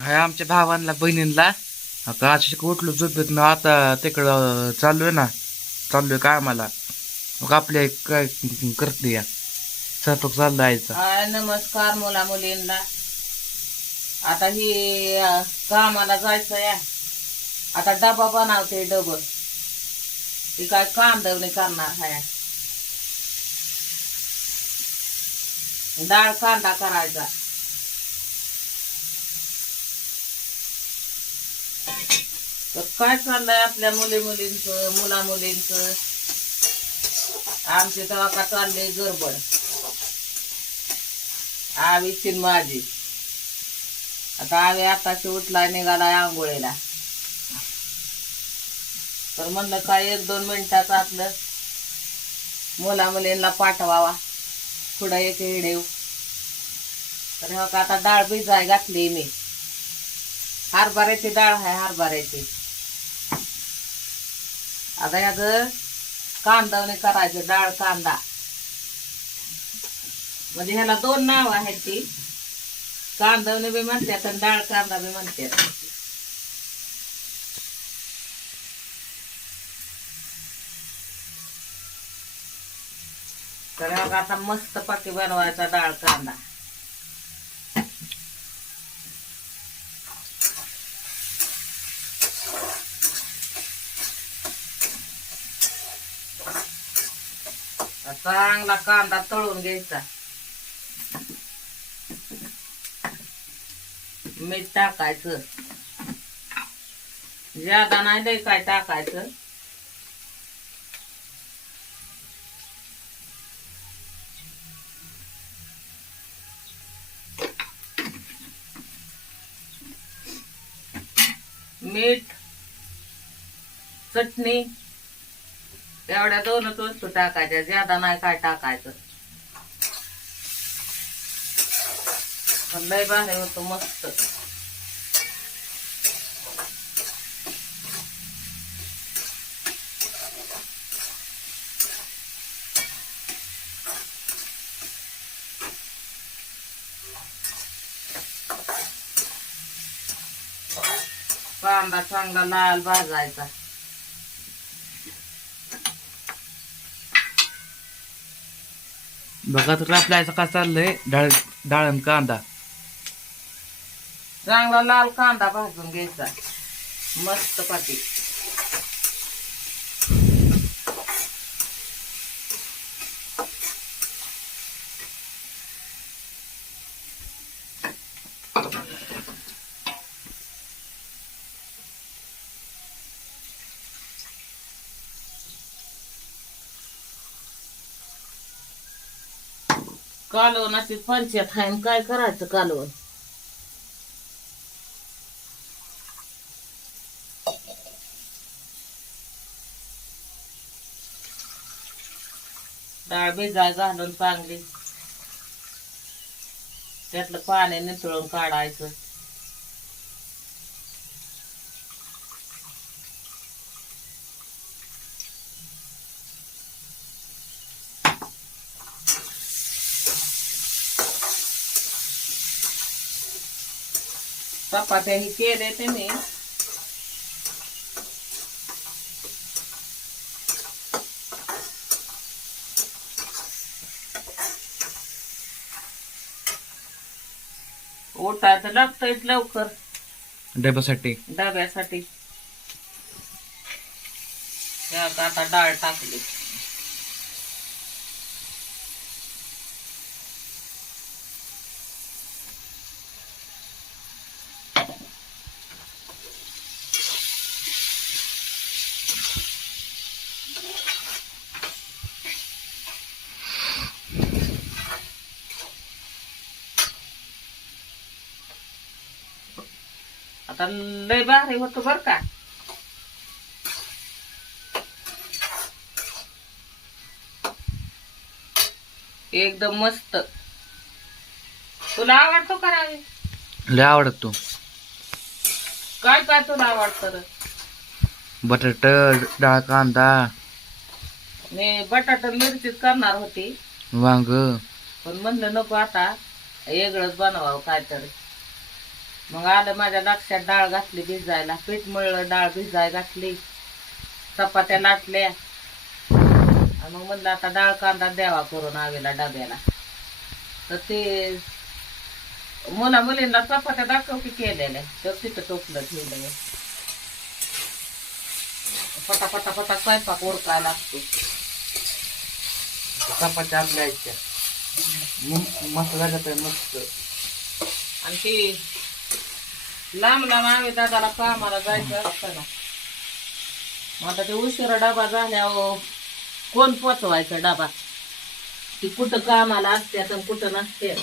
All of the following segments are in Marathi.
आमच्या भावांना बहिणींना. आता आज उठलो झोपेत ना आता तिकडं चाललोय ना. चाललोय काय आम्हाला मग आपल्या काय करते या. स्वयंपाक चालला यायचा हाय नमस्कार मुला मुलींना. आता ही अ, कामाला जायचं या. आता डबा बनवते डबल ती काय कांदवणे करणार हाय. डाळ कांदा करायचा. तर काय चाललंय आपल्या मुली मुलींच मुला मुलींच आमची तेव्हा का चाललंय गडबड. आवीची माझी आता आवी आताशी उठला निघाला आंघोळीला. तर म्हणलं काय एक दोन मिनिटाचं आपलं मुला मुलींना पाठवावा. पुढं एक हिडेव तर हो का आता डाळ भिजाय घातली मी. हरभऱ्याची डाळ आहे हरभऱ्याची. आता याच कांदावणे करायचं डाळ कांदा. म्हणजे ह्याला दोन नाव आहेत ती. कांदवणे बी म्हणतात आणि डाळ कांदा बी म्हणतात तर मग आता मस्त पाकी बनवायचा डाळ कांदा. चांगला कांदा तळून घ्यायचा. मीठ टाकायचं. ज्यादा नाही दे काय टाकायचं. मीठ चटणी एवढ्या दोनच वस्तू टाकायच्या ज्यादा नाही काय टाकायचं. पण लय बाहेर होतो मस्त. कांदा चांगला लाल भाजायचा. बघा तर आपल्या का चाललंय? डाळ डाळ कांदा. चांगला लाल कांदा भाजून घ्यायचा. मस्त पाटी. कालवणाची पंचायत आहे काय करायचं कालवण? डाळ भिजाय घालून चांगली त्यातलं पाणी नितळून काढायचं. चपात्या ही केले ते मी उठायचं लागतंय लवकर. डब्यासाठी. डब्यासाठी. त्यात आता डाळ टाकली. आता लय भारी होतो बर का. एकदम मस्त. तुला आवडतो का रावी? लय आवडत. तू काय काय तुला आवडतं रे? बटाट डाळ कांदा. मी बटाटा मिरचीच करणार होती. वांग. पण म्हणलं नको आता. वेगळंच बनवावं काय तरी मग आलं माझ्या लक्षात डाळ घातली भिजायला. पीठ मळलं डाळ भिजाय घातली. चपात्या लाटल्या. आणि मग म्हणलं आता डाळ कांदा द्यावा करून आवेला डब्याला. तर ते मुला मुलींना चपात्या दाखव की केलेल्या. तर तिथं टोपलं ठेवलं. पटा पटा पटा स्वयंपाक ओळखायला लागतो. चपात्या आपल्या मस्त लागत आहे मस्त. आणि ती लांब लांब आम्ही दादाला कामाला जायचं असतं ना. मग आता ते उशिरा डबा झाल्यावर कोण पोचवायचा डबा? ती कुठं कामाला असते तर कुठं नसते.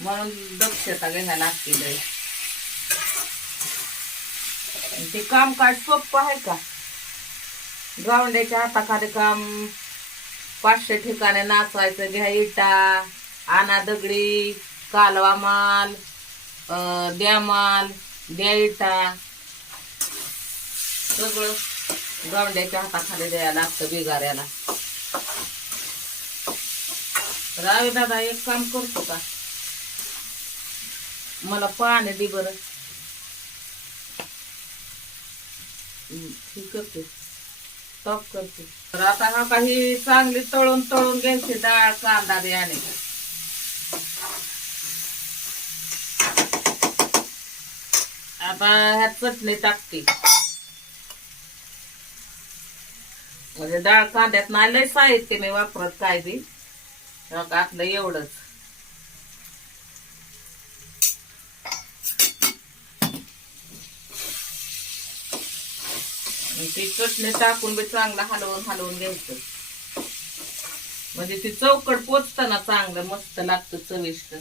म्हणून दक्षता घ्यायला लागते ते काम काय सोपं आहे का? गावंड्याच्या हाताखाली काम पाचशे ठिकाणी नाचायचं घ्या इटा. आणा दगडी कालवा माल द्या माल द्या इटा सगळं गावड्याच्या हाताखाली द्यायला लागतं बिगाऱ्याला. रावे दादा एक काम करतो का? मला पाणी दे बरं. ठीक करते टॉप करते. तर आता हा काही चांगली तळून तळून घ्यायची डाळ कांदा बी आता ह्यात चटणी टाकते. म्हणजे डाळ कांद्यात नाही लय साहित्य मी वापरत काय बी. आपलं एवढंच. आणि ती चटणी टाकून बी चांगलं हलवून हलवून घ्यायचं. म्हणजे ती चौकट पोचताना चांगलं मस्त लागतं चविष्ट.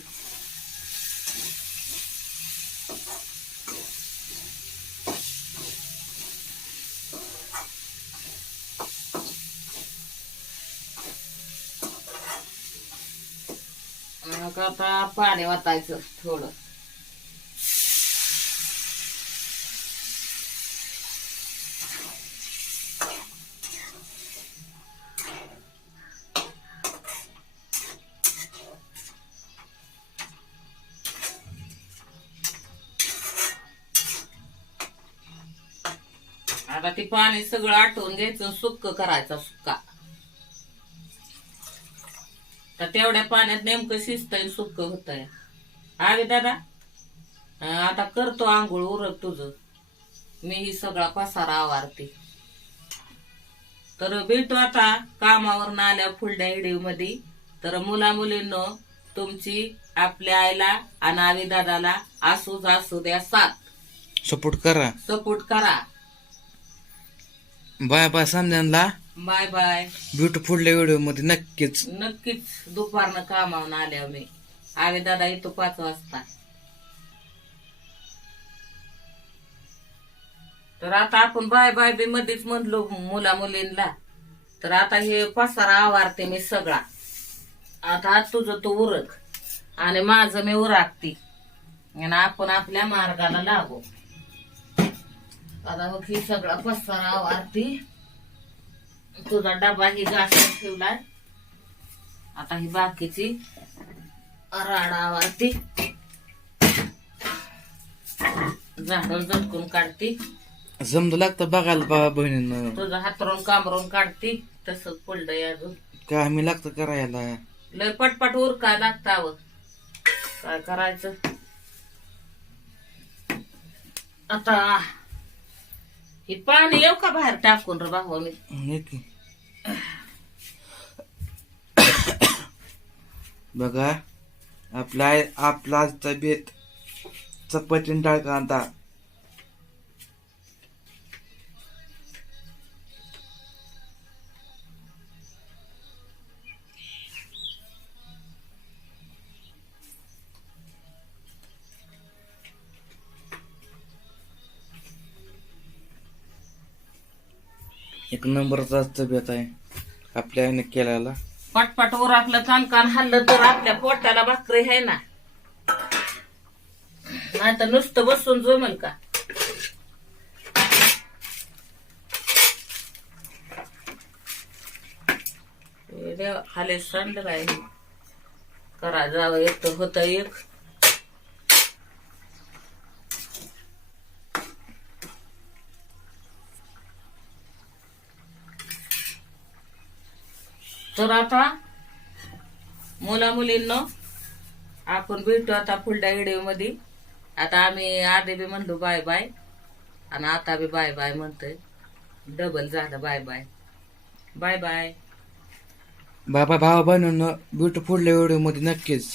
मग आता पाणी वाटायचं थोडं. आता ते पाणी सगळं आटवून घ्यायचं सुक्क करायचं सुक्का. तेवढ्या पाण्यात नेमकं शिजतंय सुक्क होतंय. आवे दादा आता करतो आंघोळ उरक तुझं. मी ही सगळा पसारा आवारते. तर भेटू आता कामावर आल्या फुलड्या हिडीवमध्ये तर मुला मुलींनो तुमची आपल्या आईला आणि आवी दादाला असूच असू द्या साथ. सपोर्ट करा. सपोर्ट करा. बाय बाय समजांना बाय बाय. ब्युटिफुल व्हिडिओमध्ये नक्कीच. नक्कीच दुपारनं कामावून आल्या मी. आवे दादा येतो पाच वाजता. तर आता आपण बाय बाय बी मध्येच म्हणलो मुला मुलींना. तर आता हे पसारा आवारते मी सगळा. आता तुझं तू उरक. आणि माझं मी उराकते. आणि आपण आपल्या मार्गाला लागू. आता मग ही सगळा पसारा आवारते. तुझा डबा ही घासून ठेवलाय. आता ही बाकीची राडावरती झाडून झटकून काढते. जमलं लागतं बघायला बाबा बहिणीनं. तुझं हातरून कामरून काढते. तसंच पडलंय अजून. काय आम्ही लागतं करायला? लय पटपट उरकाय लागतावं काय करायचं? आता हे पाणी येऊ का बाहेर टाकून रे भाऊ मी? बघा आपला आपला आजचा बेत चपाती आणि डाळ कांदा एक नंबरचा तब्येत आहे. आपल्या आईने केलेला पाटपाटवर आपलं कान कान हल्लं तर आपल्या पोटाला भाकरी आहे ना. आता नुसतं बसून जमल का? खाली सांडलं काय करा जावं एक तर होतं एक. तर आता मुला मुलींनो आपण भेटू आता पुढल्या व्हिडिओमध्ये आता आम्ही आधी बी म्हणलो बाय बाय आणि आता बी बाय बाय म्हणतोय. डबल झालं बाय बाय. Bye bye. बाबा भावा बहिणींनो भेटू पुढल्या व्हिडिओमध्ये नक्कीच.